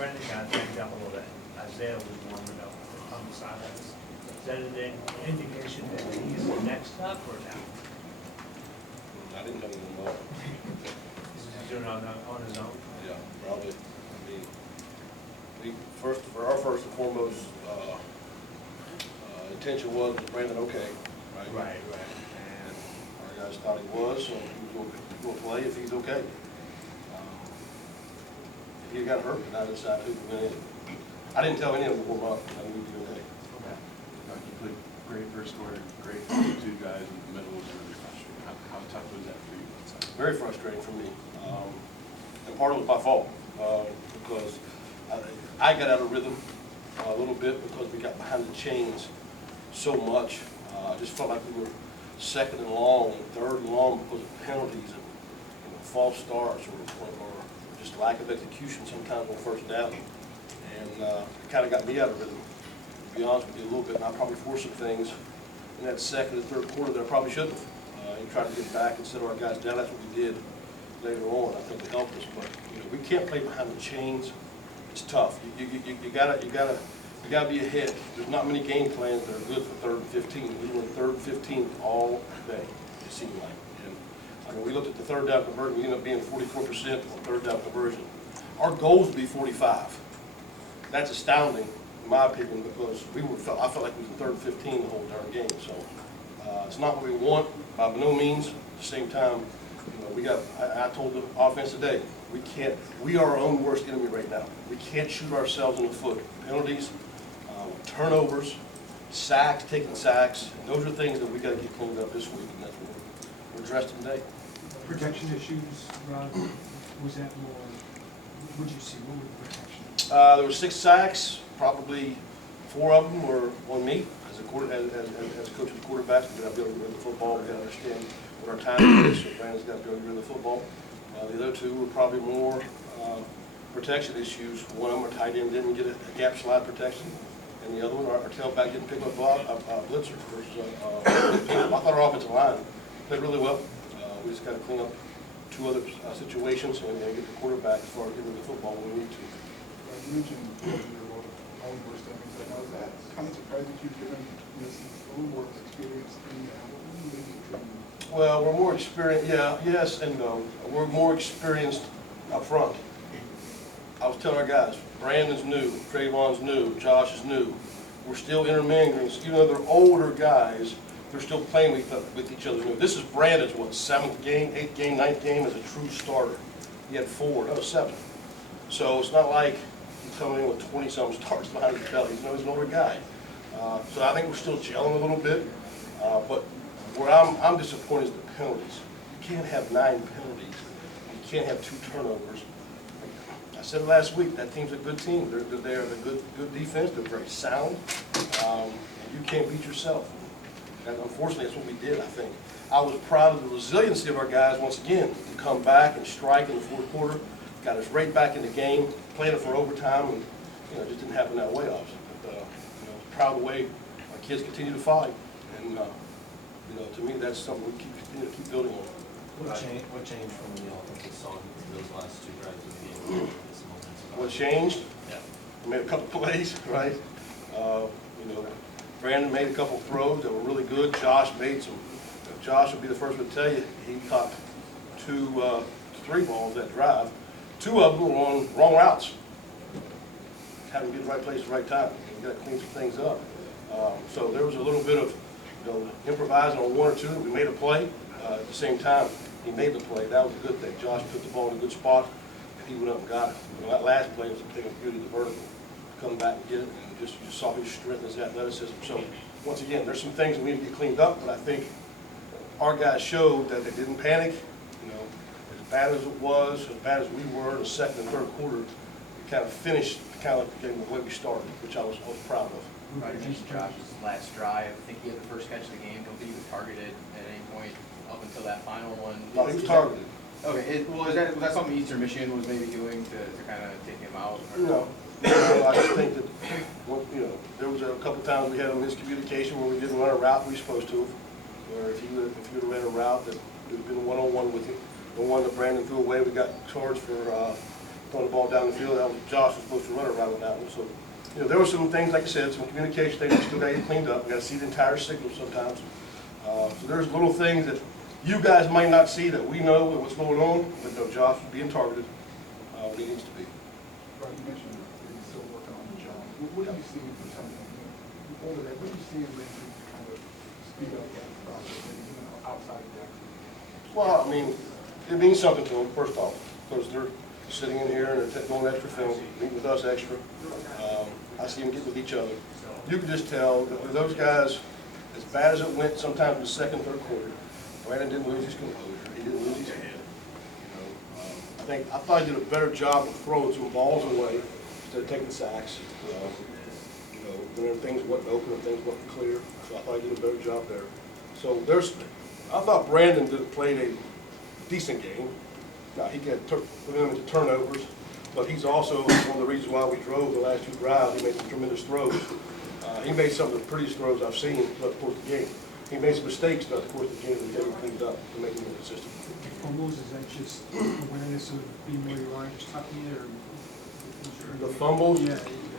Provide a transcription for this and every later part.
Brandon got banged up a little bit. Isaiah was warming up on the sidelines. Is that an indication that he's next up or not? I didn't know you know. He's doing it on his own? Yeah, probably. For our first and foremost intention was Brandon okay, right? Right. And our guys thought he was, so he will play if he's okay. If he got hurt, then I decided who to win in. I didn't tell any of them to warm up. I knew he'd be okay. You played great first quarter, great two guys in the middle was really frustrating. How tough was that for you? Very frustrating for me. And part of it was my fault because I got out of rhythm a little bit because we got behind the chains so much. I just felt like we were second and long and third and long because of penalties and false starts or just lack of execution sometimes on first down. And it kind of got me out of rhythm, to be honest with you, a little bit. And I probably forced some things in that second and third quarter that I probably shouldn't have. And tried to get back and set our guys down. That's what we did later on. I think it helped us. But we can't play behind the chains. It's tough. You gotta be ahead. There's not many game plans that are good for 3rd and 15. We went 3rd and 15 all day, it seemed like. And I mean, we looked at the 3rd down conversion. We ended up being 44% on 3rd down conversion. Our goal is to be 45. That's astounding, in my opinion, because I felt like we was in 3rd and 15 the whole darn game. So it's not what we want by no means. At the same time, I told the offense today, we are our own worst enemy right now. We can't shoot ourselves in the foot. Penalties, turnovers, sacks, taking sacks, and those are things that we got to get cleaned up this week, and that's what we're addressing today. Protection issues, Rod, was that more, what did you see, what were the protections? There were 6 sacks, probably 4 of them were on me as a coach of the quarterbacks. We got to be able to get rid of the football. We got to understand what our time is. So Brandon's got to be able to get rid of the football. The other 2 were probably more protection issues. One of them, our tight end, didn't get a gap slide protection, and the other one, our tailback didn't pick up a blitzer. I thought our offensive line played really well. We just got to clean up 2 other situations and get the quarterback as far as getting the football when we need to. You mentioned your own worst enemies. I know that kind of surprised that you've given this a little more experience in that. What do you make it true? Well, we're more experienced, yes and no. We're more experienced up front. I was telling our guys, Brandon's new, Trayvon's new, Josh is new. We're still intermingling. Even though they're older guys, they're still playing with each other new. This is Brandon's, 7th game, 8th game, 9th game as a true starter. He had 4, no, 7. So it's not like he's coming in with 20-something starts behind his belly. He's an older guy. So I think we're still gelling a little bit. But where I'm disappointed is the penalties. You can't have 9 penalties. You can't have 2 turnovers. I said it last week, that team's a good team. They're a good defense. They're very sound. And you can't beat yourself. And unfortunately, that's what we did, I think. I was proud of the resiliency of our guys, once again, to come back and strike in the 4th quarter. Got us right back in the game, playing it for overtime, and it just didn't happen that way, obviously. But proud of the way our kids continue to fight. And to me, that's something we continue to keep building on. What changed from the offensive song to those last 2 drives of the game? What changed? Yeah. We made a couple plays, right? Brandon made a couple throws that were really good. Josh made some. Josh will be the first one to tell you he caught 3 balls that drive. 2 of them were on wrong routes. Had to get the right place at the right time. You got to clean some things up. So there was a little bit of improvising on 1 or 2. We made a play. At the same time, he made the play. That was a good thing. Josh put the ball in a good spot, and he went up and got it. That last play was a thing of beauty, the vertical. Come back and get it, and you just saw his strength and his athleticism. So once again, there's some things that we need to get cleaned up, but I think our guys showed that they didn't panic. As bad as it was, as bad as we were in the 2nd and 3rd quarter, we kind of finished the game the way we started, which I was proud of. Right, just Josh's last drive. I think he had the first catch of the game. Don't think he was targeted at any point up until that final one. No, he was targeted. Okay, was that something Eastern Michigan was maybe doing to kind of take him out? Or? No. I just think that there was a couple times we had a miscommunication where we didn't run a route we were supposed to. Where if you would have ran a route that would have been one-on-one with him, the one that Brandon threw away, we got charged for throwing the ball down the field. That was Josh was supposed to run around with that one. So, you know, there were some things, like I said, some communication things that still got to get cleaned up. We got to see the entire signal sometimes. So there's little things that you guys might not see that we know what's going on, but no, Josh is being targeted where he needs to be. Right, you mentioned that you're still working on the job. What do you see for something, over there, what do you see in ways to kind of speed up that process, maybe, you know, outside of that? Well, I mean, it means something to them, first off, because they're sitting in here and they're going extra film, meeting with us extra. I see them get with each other. You can just tell that with those guys, as bad as it went sometimes in the second, third quarter, Brandon didn't lose his composure. He didn't lose his head. You know, I thought he did a better job of throwing some balls away instead of taking sacks. You know, when things wasn't open and things wasn't clear. So I thought he did a better job there. So I thought Brandon played a decent game. Now, he got put him into turnovers, but he's also one of the reasons why we drove the last two drives. He made some tremendous throws. He made some of the prettiest throws I've seen throughout the course of the game. He made some mistakes throughout the course of the game that he cleaned up to make him more consistent. Fumbles, is that just awareness of being where you are, just tucking it, or? The fumbles? Yeah.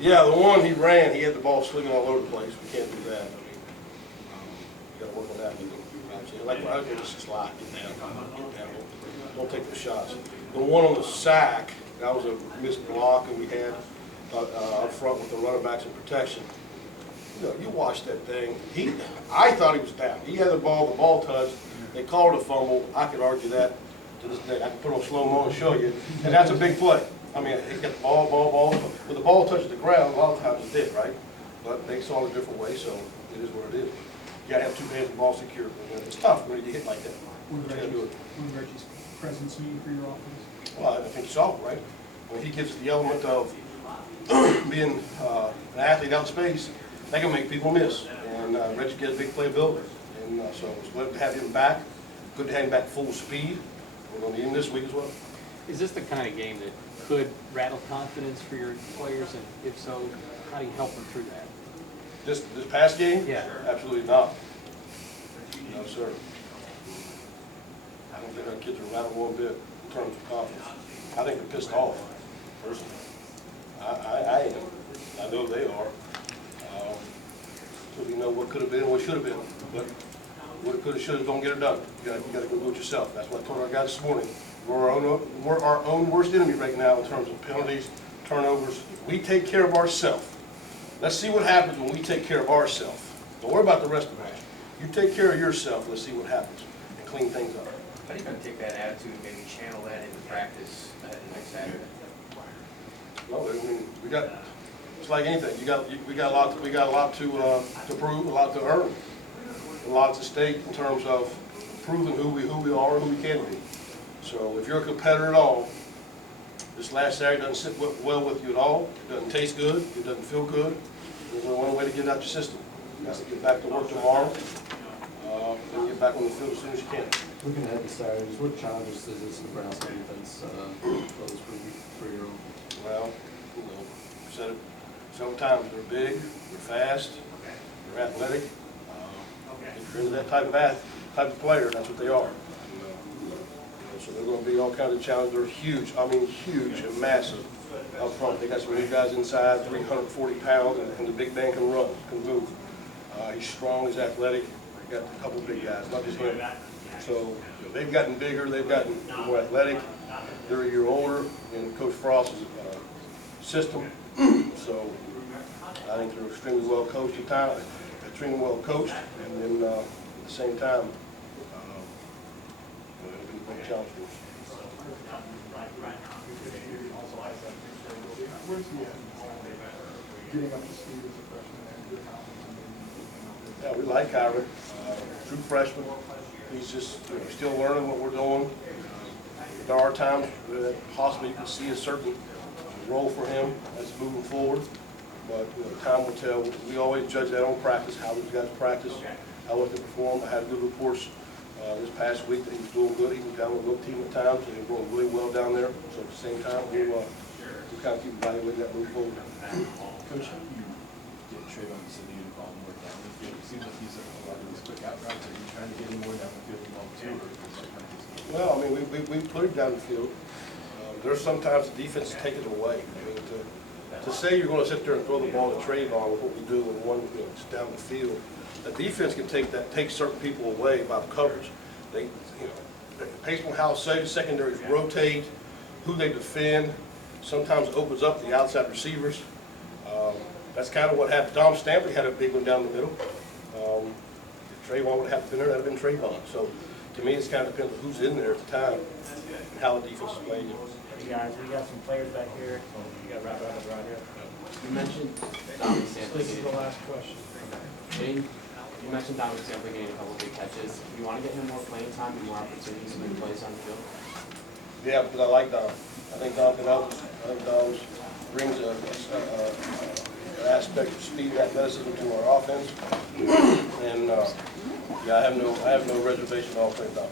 Yeah, the one he ran, he had the ball slinging all over the place. We can't do that. I mean, you got to work on that. Like I did, just slide, get down, don't take the shots. The one on the sack, that was a missed block, and we had up front with the running backs in protection. You know, you watch that thing. I thought he was down. He had the ball touched. They called it a fumble. I could argue that to this day. I can put on slow-mo and show you. And that's a big play. I mean, he got the ball. When the ball touches the ground, a lot of times it did, right? But they saw it a different way, so it is what it is. You got to have two hands and ball secure. It's tough when you get hit like that. What did Reggie's presence mean for your offense? Well, I think you saw it, right? When he gives the element of being an athlete out in space, they can make people miss. And Reggie gets big playability. And so it's good to have him back. Good to have him back full speed. We're going to need him this week as well. Is this the kind of game that could rattle confidence for your players? And if so, how do you help them through that? This past game? Yeah. Absolutely not. No, sir. I don't think our kids are rattled one bit in terms of confidence. I think they're pissed off, personally. I am. I know they are. So we know what could have been and what should have been. But what could have, should have, don't get it done. You got to go do it yourself. That's what I told our guys this morning. We're our own worst enemy right now in terms of penalties, turnovers. We take care of ourselves. Let's see what happens when we take care of ourselves. Don't worry about the rest of us. You take care of yourself. Let's see what happens and clean things up. How are you going to take that attitude and maybe channel that into practice next Saturday? Well, I mean, it's like anything. We got a lot to prove, a lot to earn, a lot to stake in terms of proving who we are and who we can be. So if you're a competitor at all, this last Saturday doesn't sit well with you at all. It doesn't taste good. It doesn't feel good. There's only one way to get it out your system. You have to get back to work tomorrow and get back on the field as soon as you can. Looking ahead to Saturdays, what challenges does this Nebraska defense pose for your own? Well, you know, I've said it several times. They're big, they're fast, they're athletic. If you're into that type of player, that's what they are. So they're going to be all kinds of challenges. They're huge. I mean, huge and massive up front. They got some big guys inside, 340 pounds, and the big man can run, can move. He's strong, he's athletic. They got a couple of big guys, not just him. So you know, they've gotten bigger, they've gotten more athletic. They're a year older in Coach Frost's system. So I think they're extremely well coached at times, extremely well coached, and then at the same time, it'll be a big challenge for us. Where's he at? Getting up to speed as a freshman and good confidence. Yeah, we like Kyrie. True freshman. He's just still learning what we're doing. There are times that possibly you can see a certain role for him as moving forward, but time will tell. We always judge that on practice, how these guys practice, how they perform. I had good reports this past week that he was doing good. He was down with a little team at times, and he was doing really well down there. So at the same time, we'll kind of keep evaluating that move forward. Coach, how do you get Trayvon City involved more down the field? It seems like he's a lot of these quick out routes. Are you trying to get him more down the field involved too, or is that kind of his game? Well, I mean, we put him down the field. there's sometimes the defense take it away. I mean, to say you're gonna sit there and throw the ball to Trayvon with what we do in one, you know, just down the field, the defense can take certain people away by the coverage. They, you know, based on how secondaries rotate, who they defend, sometimes opens up the outside receivers. That's kind of what happened. Dom Stampley had a big one down the middle. If Trayvon would have been there, that'd have been Trayvon. So to me, it's kind of depends on who's in there at the time and how the defense is playing. Hey guys, we got some players back here, so you got wrap it up right here. You mentioned Dominic Sampson This is the getting, last question. you mentioned Dominic Sampson getting a couple of big catches. You want to get him more playing time and more opportunities to make plays on the field? Yeah, because I like Dom. I think Dom can help us. I think Dom brings an aspect of speed and athleticism to our offense. And yeah, I have no reservation at all for Dom.